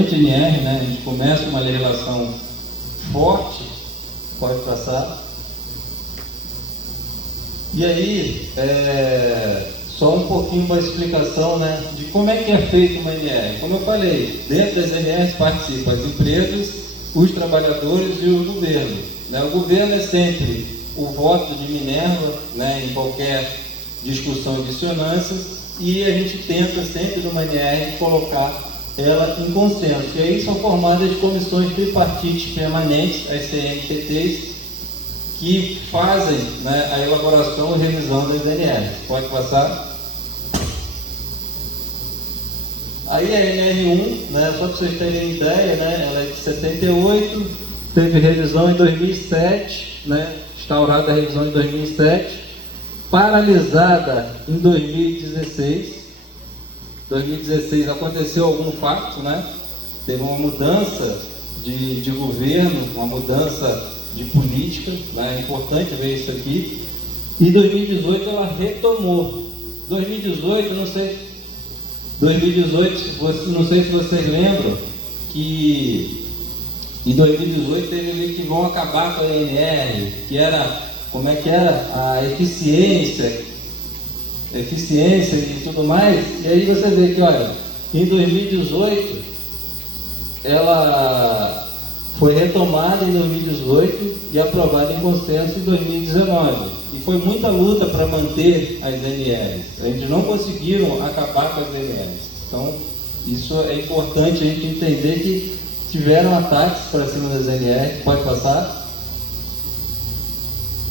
NR, né? A gente começa uma legislação forte, pode passar. E aí, só um pouquinho uma explicação, né, de como é que é feito uma NR. Como eu falei, dentro das NRs participam as empresas, os trabalhadores e o governo. Né? O governo é sempre o voto de Minerva, né, em qualquer discussão de dissonâncias, e a gente tenta sempre numa NR colocar ela em consenso. E aí são formadas comissões tripartites permanentes, as CNPTs, que fazem, né, a elaboração e revisão das NRs. Pode passar. Aí a NR1, né, só para vocês terem ideia, né, ela é de 78, teve revisão em 2007, né, instaurada a revisão em 2007, paralisada em 2016. 2016 aconteceu algum fato, né? Teve uma mudança de governo, uma mudança de política, né? É importante ver isso aqui. E 2018 ela retomou. 2018, não sei se vocês lembram que em 2018 teve ali que vão acabar com a ANR, que era, como é que era? A eficiência e tudo mais. E aí você vê que, olha, em 2018 ela foi retomada em 2018 e aprovada em consenso em 2019. E foi muita luta para manter as NRs. A gente não conseguiram acabar com as NRs. Então, isso é importante a gente entender que tiveram ataques para cima das NRs. Pode passar.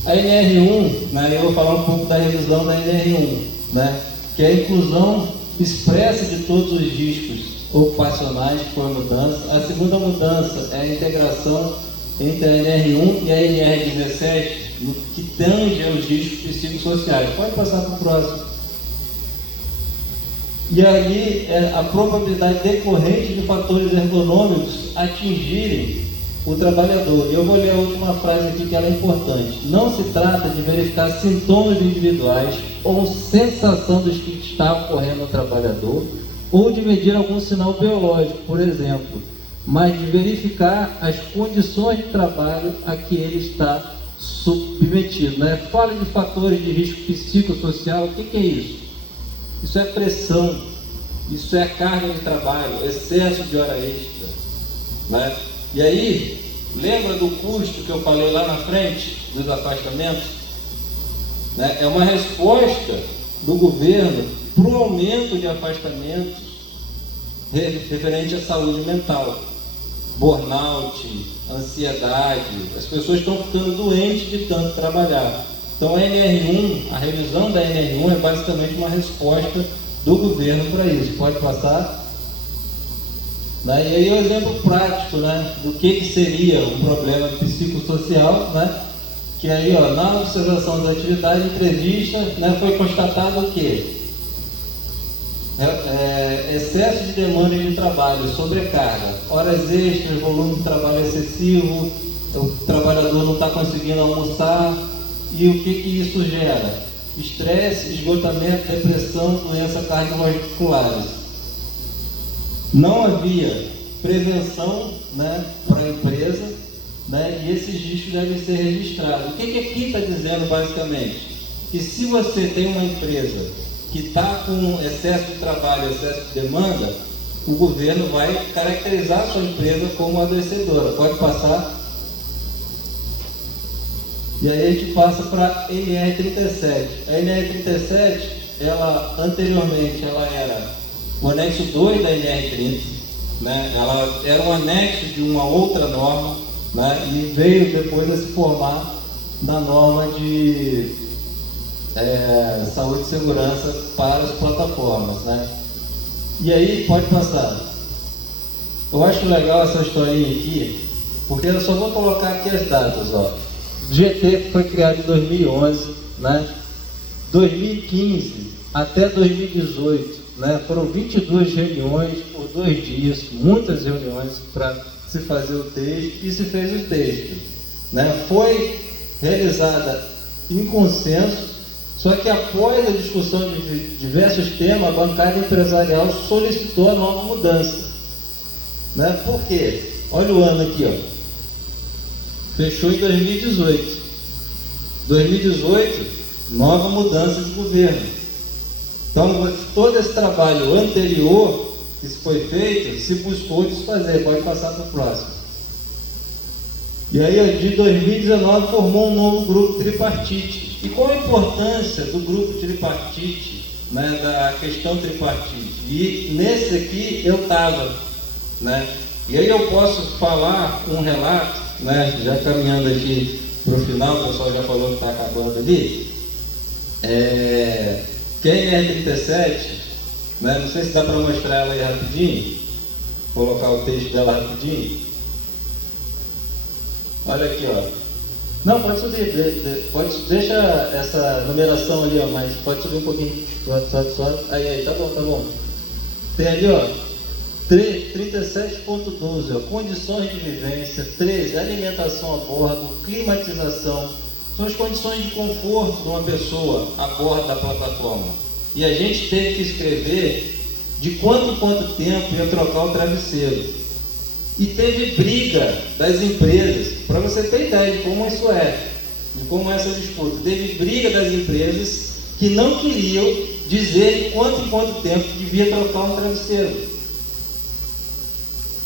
A NR1, né, eu vou falar um pouco da revisão da NR1, né, que é a inclusão expressa de todos os riscos ocupacionais, que foi a mudança. A segunda mudança é a integração entre a NR1 e a NR17, no que tange aos riscos psicossociais. Pode passar para o próximo. E ali a probabilidade decorrente de fatores ergonômicos atingirem o trabalhador. Eu vou ler a última frase aqui, que ela é importante. Não se trata de verificar sintomas individuais ou sensação dos que está ocorrendo no trabalhador, ou de medir algum sinal biológico, por exemplo, mas de verificar as condições de trabalho a que ele está submetido. Né? Fala de fatores de risco psicossocial. O que é isso? Isso é pressão, isso é carga de trabalho, excesso de hora extra, né? E aí, lembra do custo que eu falei lá na frente, dos afastamentos? Né? É uma resposta do governo para o aumento de afastamentos referente à saúde mental. Burnout, ansiedade, as pessoas estão ficando doentes de tanto trabalhar. Então a NR1, a revisão da NR1 é basicamente uma resposta do governo para isso. Pode passar. Né? E aí o exemplo prático, né, do que seria um problema psicossocial, né, que aí, ó, na observação das atividades entrevista, né, foi constatado o quê? Excesso de demanda de trabalho, sobrecarga, horas extras, volume de trabalho excessivo, o trabalhador não está conseguindo almoçar. E o que isso gera? Estresse, esgotamento, depressão, doença cardiovasculares. Não havia prevenção, né, para a empresa, né, e esses riscos devem ser registrados. O que aqui está dizendo basicamente? Que se você tem uma empresa que está com excesso de trabalho, excesso de demanda, o governo vai caracterizar a sua empresa como adoecedora. Pode passar. E aí a gente passa para a NR37. A NR37, ela anteriormente ela era o anexo 2 da NR30, né? Ela era um anexo de uma outra norma, né? E veio depois a se formar na norma de saúde e segurança para as plataformas, né? E aí, pode passar. Eu acho legal essa historinha aqui, porque eu só vou colocar aqui as datas, ó. O GT foi criado em 2011, né? 2015 até 2018, né? Foram 22 reuniões por 2 dias, muitas reuniões para se fazer o texto, e se fez o texto, né? Foi realizada em consenso, só que após a discussão de diversos temas, a bancada empresarial solicitou a nova mudança. Né? Por quê? Olha o ano aqui, ó. Fechou em 2018. 2018, nova mudança de governo. Então, todo esse trabalho anterior que foi feito, se buscou desfazer. Pode passar para o próximo. E aí, de 2019, formou um novo grupo tripartite. E qual a importância do grupo tripartite, né, da questão tripartite? E nesse aqui eu estava, né? E aí eu posso falar um relato, né, já caminhando aqui para o final, o pessoal já falou que está acabando ali. Quem é 37, né, não sei se dá para mostrar ela aí rapidinho, colocar o texto dela rapidinho. Olha aqui, ó. Não, pode subir, deixa essa numeração ali, ó, mas pode subir um pouquinho. Sobe. Aí, tá bom. Tem ali, ó, 37.12, ó, condições de vivência. 13, alimentação a bordo, climatização. São as condições de conforto de uma pessoa a bordo da plataforma. E a gente teve que escrever de quanto em quanto tempo ia trocar o travesseiro. E teve briga das empresas, para você ter ideia de como isso é, de como é essa disputa. Teve briga das empresas que não queriam dizer de quanto em quanto tempo devia trocar um travesseiro.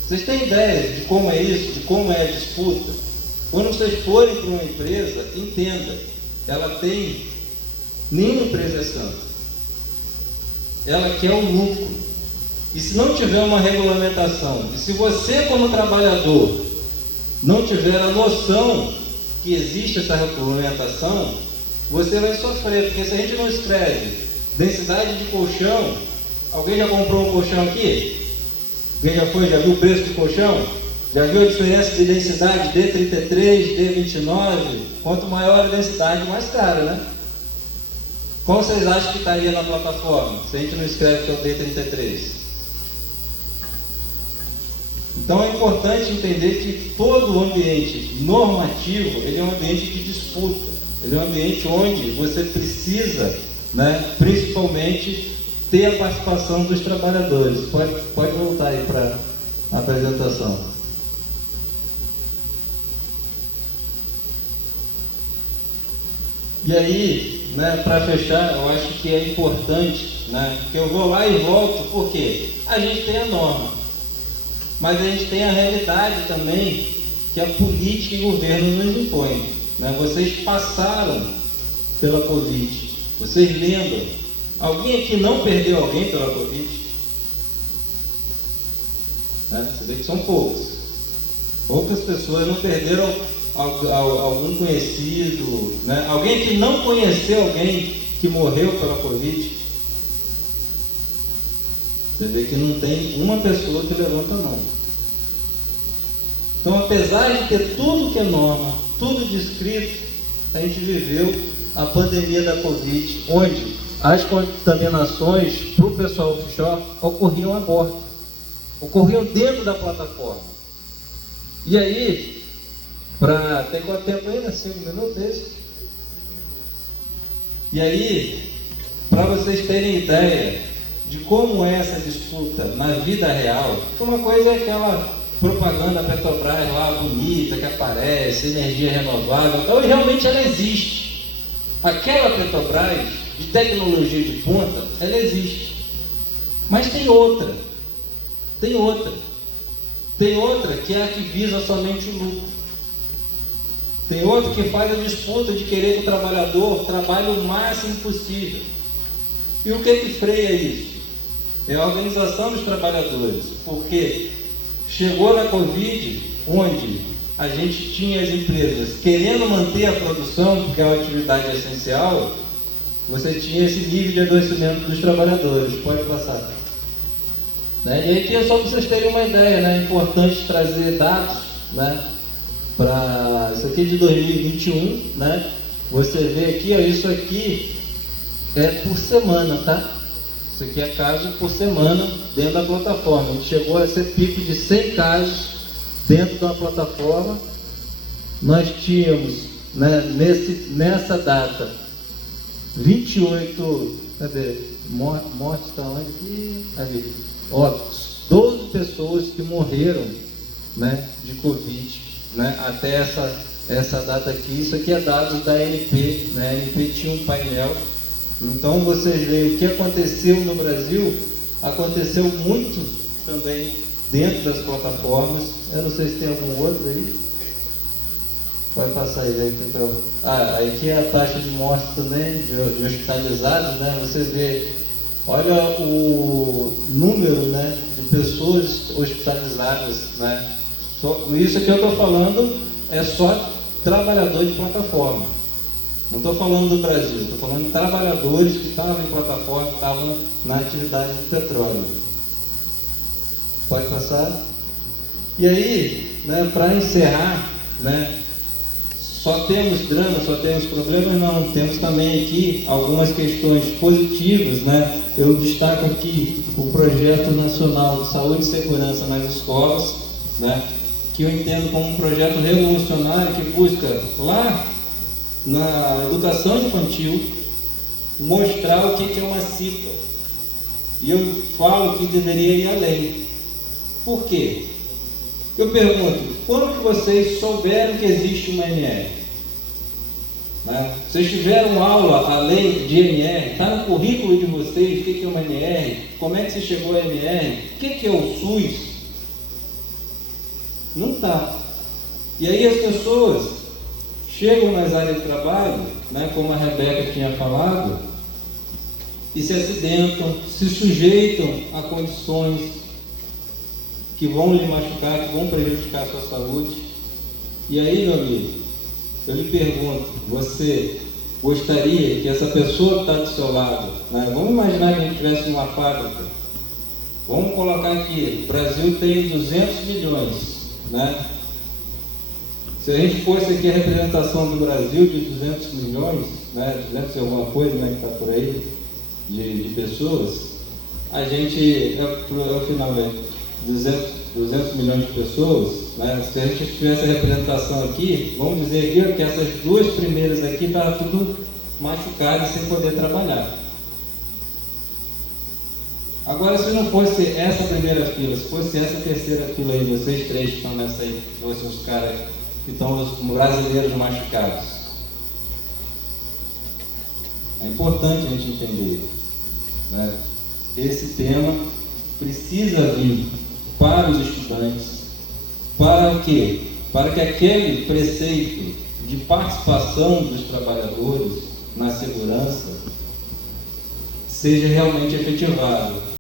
Vocês têm ideia de como é isso, de como é a disputa? Quando vocês forem para uma empresa, entenda, ela tem, nenhuma empresa é santa. Ela quer o lucro. E se não tiver uma regulamentação, e se você como trabalhador não tiver a noção que existe essa regulamentação, você vai sofrer, porque se a gente não escreve densidade de colchão, alguém já comprou um colchão aqui? Alguém já viu o preço do colchão? Já viu a diferença de densidade D33, D29? Quanto maior a densidade, mais cara, né? Qual vocês acham que estaria na plataforma, se a gente não escreve que é o D33? Então é importante entender que todo o ambiente normativo, ele é um ambiente de disputa, ele é um ambiente onde você precisa, né, principalmente ter a participação dos trabalhadores. Pode voltar aí para a apresentação. E aí, né, para fechar, eu acho que é importante, né, que eu vou lá e volto, porque a gente tem a norma. Mas a gente tem a realidade também que a política e o governo nos impõem. Né? Vocês passaram pela Covid. Vocês lembram? Alguém aqui não perdeu alguém pela Covid? Né? Você vê que são poucos. Poucas pessoas não perderam algum conhecido. Né? Alguém que não conheceu alguém que morreu pela Covid. Você vê que não tem uma pessoa que levanta a mão. Então, apesar de ter tudo que é norma, tudo descrito, a gente viveu a pandemia da Covid, onde as contaminações para o pessoal offshore ocorriam a bordo, ocorriam dentro da plataforma. E aí, tem quanto tempo ainda? 5 minutos, é isso? E aí, para vocês terem ideia de como é essa disputa na vida real, uma coisa é aquela propaganda Petrobras lá bonita que aparece, energia renovável, então realmente ela existe. Aquela Petrobras de tecnologia de ponta, ela existe. Mas tem outra que é a que visa somente o lucro. Tem outra que faz a disputa de querer que o trabalhador trabalhe o máximo possível. E o que freia isso? É a organização dos trabalhadores, porque chegou na Covid, onde a gente tinha as empresas querendo manter a produção, porque é uma atividade essencial, você tinha esse nível de adoecimento dos trabalhadores. Pode passar. Né? E aqui é só para vocês terem uma ideia, né? É importante trazer dados, né? Para isso aqui é de 2021, né? Você vê aqui, ó, isso aqui é por semana, tá? Isso aqui é caso por semana dentro da plataforma. A gente chegou a ser pico de 100 casos dentro da plataforma. Nós tínhamos, né, nessa data 28, cadê? Morte está onde aqui? Ali. Óbitos. 12 pessoas que morreram, né, de Covid, né, até essa data aqui. Isso aqui é dados da ANP, né? A ANP tinha um painel. Então vocês veem o que aconteceu no Brasil, aconteceu muito também dentro das plataformas. Eu não sei se tem algum outro aí. Pode passar aí, então. Aqui é a taxa de morte também, de hospitalizados, né? Vocês veem, olha o número, né, de pessoas hospitalizadas, né? Isso que eu estou falando é só trabalhador de plataforma. Não estou falando do Brasil, estou falando de trabalhadores que estavam em plataforma, que estavam na atividade do petróleo. Pode passar? E aí, né, para encerrar, né, só temos drama, só temos problemas? Não, temos também aqui algumas questões positivas, né? Eu destaco aqui o Projeto Nacional de Saúde e Segurança nas Escolas, né, que eu entendo como um projeto revolucionário que busca lá na educação infantil mostrar o que é uma CIPA. E eu falo que deveria ir além. Por quê? Eu pergunto, quando que vocês souberam que existe uma MR? Né? Vocês tiveram aula além de MR? Está no currículo de vocês o que é uma MR? Como é que se chegou a MR? O que é o SUS? Não está. E aí as pessoas chegam nas áreas de trabalho, né, como a Rebeca tinha falado, e se acidentam, se sujeitam a condições que vão lhe machucar, que vão prejudicar a sua saúde. E aí, meu amigo, eu lhe pergunto, você gostaria que essa pessoa que está do seu lado, né, vamos imaginar que a gente estivesse numa fábrica, vamos colocar aqui, o Brasil tem 200 milhões, né? Se a gente fosse aqui a representação do Brasil de 200 milhões, né, 200 e alguma coisa, né, que está por aí, de pessoas, a gente, ao final, né, 200 milhões de pessoas, né, se a gente tivesse a representação aqui, vamos dizer aqui que essas duas primeiras aqui estavam tudo machucadas sem poder trabalhar. Agora, se não fosse essa primeira fila, se fosse essa terceira fila aí, vocês três que estão nessa aí, se fossem os caras que estão os brasileiros machucados. É importante a gente entender, né? Esse tema precisa vir para os estudantes, para quê? Para que aquele preceito de participação dos trabalhadores na segurança seja realmente efetivado.